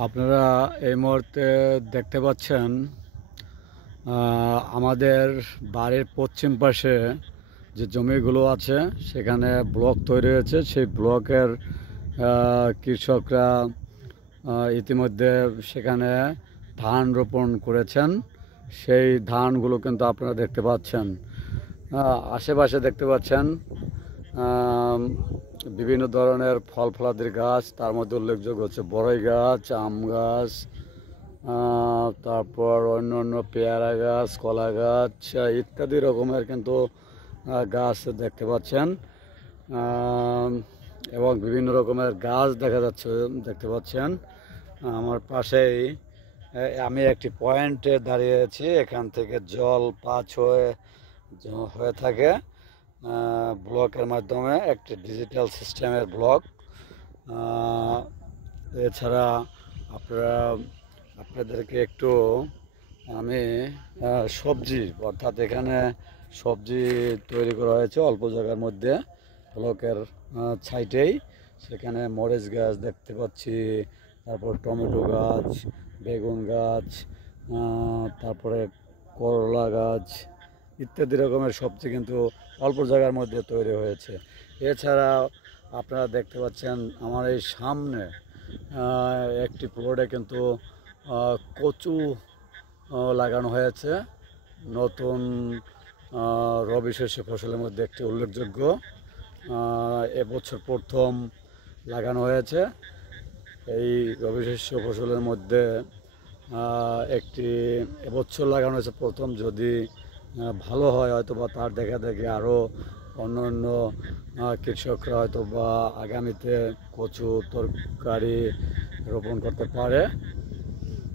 আপনারা এই মুহূর্তে দেখতে পাচ্ছেন আমাদের বাড়ির পশ্চিম পাশে যে জমিগুলো আছে সেখানে ব্লক তৈরি হয়েছে। সেই ব্লকের কৃষকরা ইতিমধ্যে সেখানে ধান রোপণ করেছেন। সেই ধানগুলো কিন্তু আপনারা দেখতে পাচ্ছেন। আশেপাশে দেখতে পাচ্ছেন বিভিন্ন ধরনের ফল ফলাদির গাছ, তার মধ্যে উল্লেখযোগ্য হচ্ছে বড়ই গাছ, আম গাছ, তারপর অন্য পেয়ারা গাছ, কলা গাছ ইত্যাদি রকমের কিন্তু গাছ দেখতে পাচ্ছেন। এবং বিভিন্ন রকমের গাছ দেখতে পাচ্ছেন। আমার পাশেই আমি একটি পয়েন্টে দাঁড়িয়ে আছি। এখান থেকে জল পাস হয়ে থাকে ব্লকের মাধ্যমে, একটি ডিজিটাল সিস্টেমের ব্লক। এছাড়া আপনাদেরকে একটু আমি সবজি, অর্থাৎ এখানে সবজি তৈরি করা হয়েছে অল্প জায়গার মধ্যে ব্লকের সাইডেই। সেখানে মরিচ গাছ দেখতে পাচ্ছি, তারপর টমেটো গাছ, বেগুন গাছ, তারপরে করলা গাছ ইত্যাদি রকমের সবজি কিন্তু অল্প জায়গার মধ্যে তৈরি হয়েছে। এছাড়া আপনারা দেখতে পাচ্ছেন আমার এই সামনে একটি প্লটে কিন্তু কচু লাগানো হয়েছে। নতুন রবি শস্য ফসলের মধ্যে একটি উল্লেখযোগ্য, এবছর প্রথম লাগানো হয়েছে। এই রবি শস্য ফসলের মধ্যে একটি এবছর লাগানো হয়েছে প্রথম। যদি ভালো হয় হয়তো বা তার দেখা দেখে আরও অন্য কৃষকরা হয়তো বা আগামীতে কচু তরকারি রোপণ করতে পারে।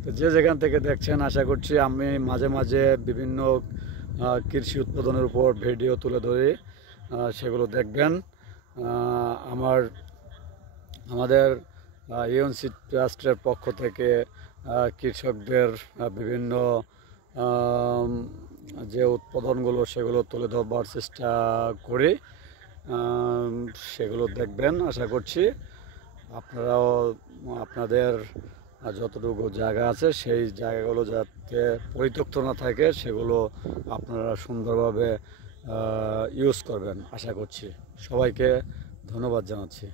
তো যে যেখান থেকে দেখছেন, আশা করছি আমি মাঝে মাঝে বিভিন্ন কৃষি উৎপাদনের উপর ভিডিও তুলে ধরি, সেগুলো দেখবেন। আমাদের ইউএনসি ট্রাস্টের পক্ষ থেকে কৃষকদের বিভিন্ন যে উৎপাদনগুলো সেগুলো তুলে ধরবার চেষ্টা করি। সেগুলো দেখবেন, আশা করছি আপনারাও আপনাদের যতটুকু জায়গা আছে সেই জায়গাগুলো যাতে পরিত্যক্ত না থাকে সেগুলো আপনারা সুন্দরভাবে ইউজ করবেন আশা করছি। সবাইকে ধন্যবাদ জানাচ্ছি।